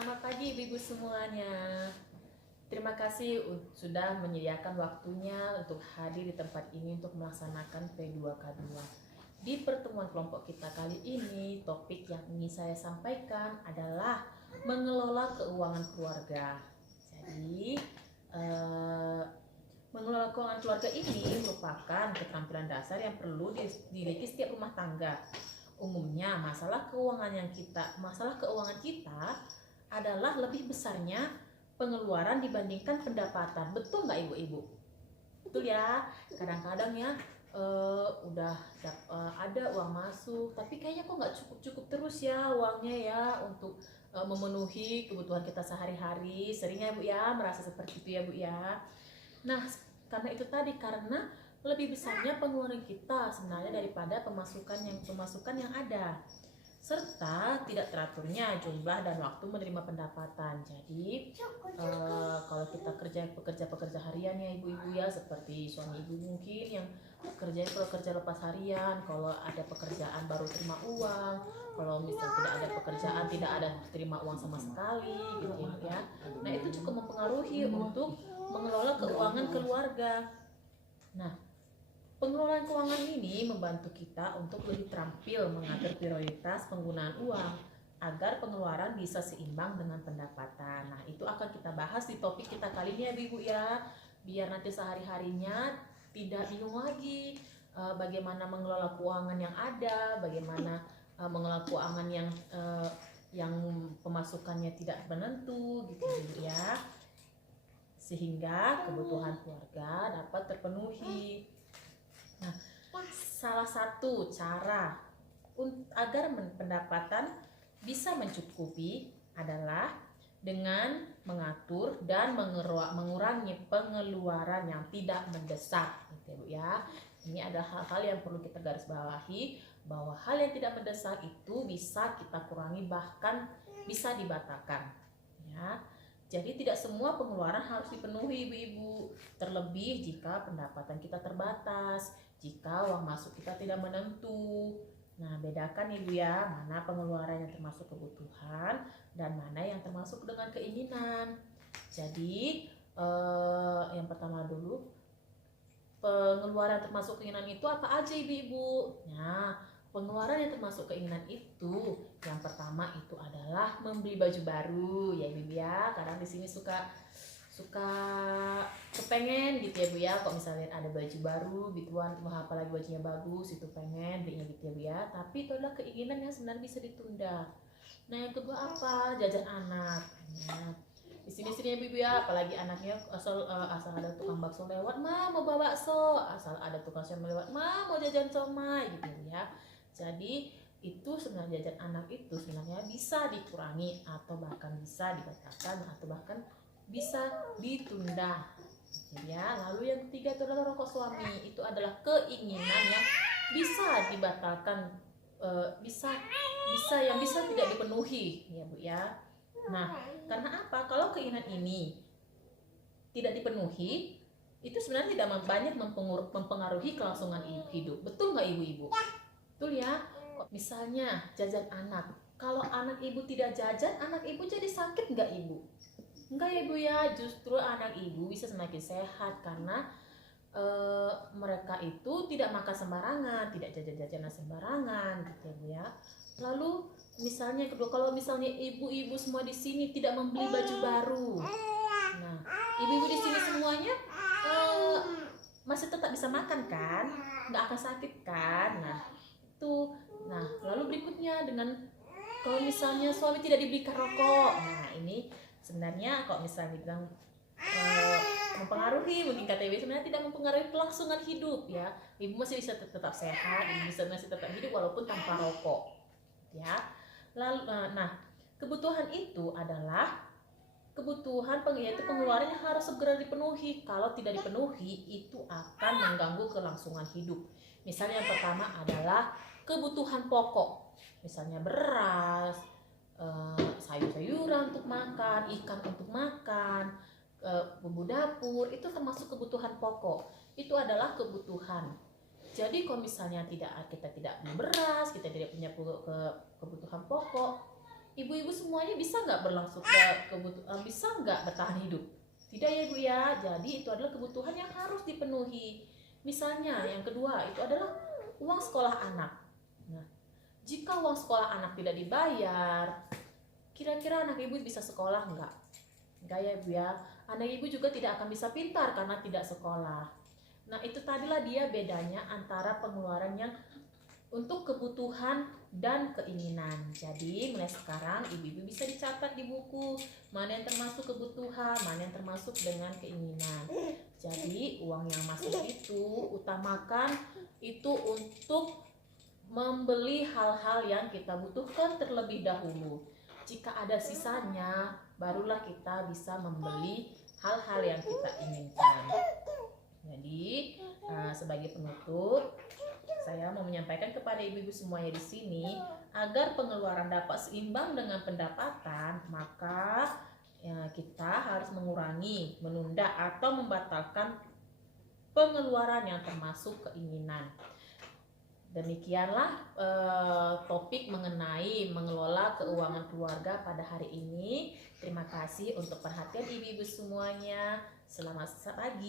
Selamat pagi ibu-ibu semuanya. Terima kasih sudah menyediakan waktunya untuk hadir di tempat ini untuk melaksanakan P2K2. Di pertemuan kelompok kita kali ini, topik yang ingin saya sampaikan adalah mengelola keuangan keluarga. Jadi, mengelola keuangan keluarga ini merupakan keterampilan dasar yang perlu dimiliki setiap rumah tangga. Umumnya masalah keuangan kita adalah lebih besarnya pengeluaran dibandingkan pendapatan. Betul nggak ibu-ibu? Betul ya. Kadang-kadang ya ada uang masuk, tapi kayaknya kok nggak cukup terus ya uangnya ya untuk memenuhi kebutuhan kita sehari-hari. Sering ya bu ya merasa seperti itu ya bu ya. Nah, karena itu tadi, karena lebih besarnya pengeluaran kita sebenarnya daripada pemasukan yang ada, serta tidak teraturnya jumlah dan waktu menerima pendapatan. Jadi kalau kita pekerja harian ya ibu-ibu ya, seperti suami ibu mungkin yang kerja lepas harian, kalau ada pekerjaan baru terima uang, kalau misalnya tidak ada pekerjaan tidak ada terima uang sama sekali gitu ya. Nah, itu cukup mempengaruhi untuk mengelola keuangan keluarga. Nah, pengelolaan keuangan ini membantu kita untuk lebih terampil mengatur prioritas penggunaan uang agar pengeluaran bisa seimbang dengan pendapatan. Nah, itu akan kita bahas di topik kita kali ini ya ibu ya, biar nanti sehari-harinya tidak bingung lagi bagaimana mengelola keuangan yang ada, bagaimana mengelola keuangan yang pemasukannya tidak menentu gitu ya, sehingga kebutuhan keluarga dapat terpenuhi. Nah, salah satu cara agar pendapatan bisa mencukupi adalah dengan mengatur dan mengurangi pengeluaran yang tidak mendesak, gitu Bu ya. Ini ada hal-hal yang perlu kita garis bawahi, bahwa hal yang tidak mendesak itu bisa kita kurangi, bahkan bisa dibatalkan ya. Jadi tidak semua pengeluaran harus dipenuhi ibu-ibu, terlebih jika pendapatan kita terbatas, jika uang masuk kita tidak menentu. Nah, bedakan ibu ya, mana pengeluaran yang termasuk kebutuhan dan mana yang termasuk dengan keinginan. Jadi yang pertama dulu, pengeluaran termasuk keinginan itu apa aja ibu-ibu? Nah, pengeluaran yang termasuk keinginan itu, yang pertama itu adalah membeli baju baru ya ibu ya. Kadang di sini suka kepengen gitu ya bu ya, kok misalnya ada baju baru gituan, apalagi bajunya bagus, itu pengen belinya gitu ya bu ya. Tapi itu adalah keinginan yang sebenarnya bisa ditunda. Nah, yang kedua apa? Jajan anak. Nah, di sini ya ibu ya, apalagi anaknya asal ada tukang bakso lewat, ma mau bawa bakso, asal ada tukang somai lewat, ma mau jajan somai gitu ya. Jadi itu sebenarnya jajan anak itu sebenarnya bisa dikurangi atau bahkan bisa dibatalkan atau bahkan bisa ditunda ya. Lalu yang ketiga itu adalah rokok suami. Itu adalah keinginan yang bisa dibatalkan, bisa tidak dipenuhi ya bu ya. Nah, karena apa? Kalau keinginan ini tidak dipenuhi, itu sebenarnya tidak banyak mempengaruhi kelangsungan hidup. Betul nggak ibu-ibu? Betul ya. Misalnya jajan anak, kalau anak ibu tidak jajan, anak ibu jadi sakit nggak ibu? Enggak ya ibu ya, justru anak ibu bisa semakin sehat karena mereka itu tidak makan sembarangan, tidak jajan-jajanan sembarangan gitu ya bu ya. Lalu misalnya kedua, kalau misalnya ibu-ibu semua di sini tidak membeli baju baru, nah ibu-ibu di sini semuanya masih tetap bisa makan kan, nggak akan sakit kan. Nah itu, nah lalu berikutnya dengan kalau misalnya suami tidak dibelikan rokok, nah ini sebenarnya kalau misalnya dibilang mempengaruhi, mungkin kata ibu sebenarnya tidak mempengaruhi kelangsungan hidup ya. Ibu masih bisa tetap sehat, ibu masih tetap hidup walaupun tanpa rokok ya. Lalu nah, kebutuhan itu adalah kebutuhan yaitu pengeluaran yang harus segera dipenuhi. Kalau tidak dipenuhi, itu akan mengganggu kelangsungan hidup. Misalnya yang pertama adalah kebutuhan pokok, misalnya beras, sayur-sayuran untuk makan, ikan untuk makan, bumbu dapur, itu termasuk kebutuhan pokok. Itu adalah kebutuhan. Jadi kalau misalnya kita tidak punya beras, kita tidak punya kebutuhan pokok, ibu-ibu semuanya bisa nggak berlangsung kebutuhan, bisa nggak bertahan hidup? Tidak ya Bu ya. Jadi itu adalah kebutuhan yang harus dipenuhi. Misalnya yang kedua itu adalah uang sekolah anak. Nah, jika uang sekolah anak tidak dibayar, kira-kira anak ibu bisa sekolah nggak? Enggak ya Bu ya. Anak ibu juga tidak akan bisa pintar karena tidak sekolah. Nah itu tadilah dia bedanya antara pengeluaran yang untuk kebutuhan dan keinginan. Jadi mulai sekarang ibu-ibu bisa dicatat di buku mana yang termasuk kebutuhan, mana yang termasuk dengan keinginan. Jadi uang yang masuk itu utamakan itu untuk membeli hal-hal yang kita butuhkan terlebih dahulu. Jika ada sisanya, barulah kita bisa membeli hal-hal yang kita inginkan. Jadi sebagai penutup, saya mau menyampaikan kepada ibu-ibu semuanya di sini, agar pengeluaran dapat seimbang dengan pendapatan, maka kita harus mengurangi, menunda atau membatalkan pengeluaran yang termasuk keinginan. Demikianlah topik mengenai mengelola keuangan keluarga pada hari ini. Terima kasih untuk perhatian ibu-ibu semuanya. Selamat pagi.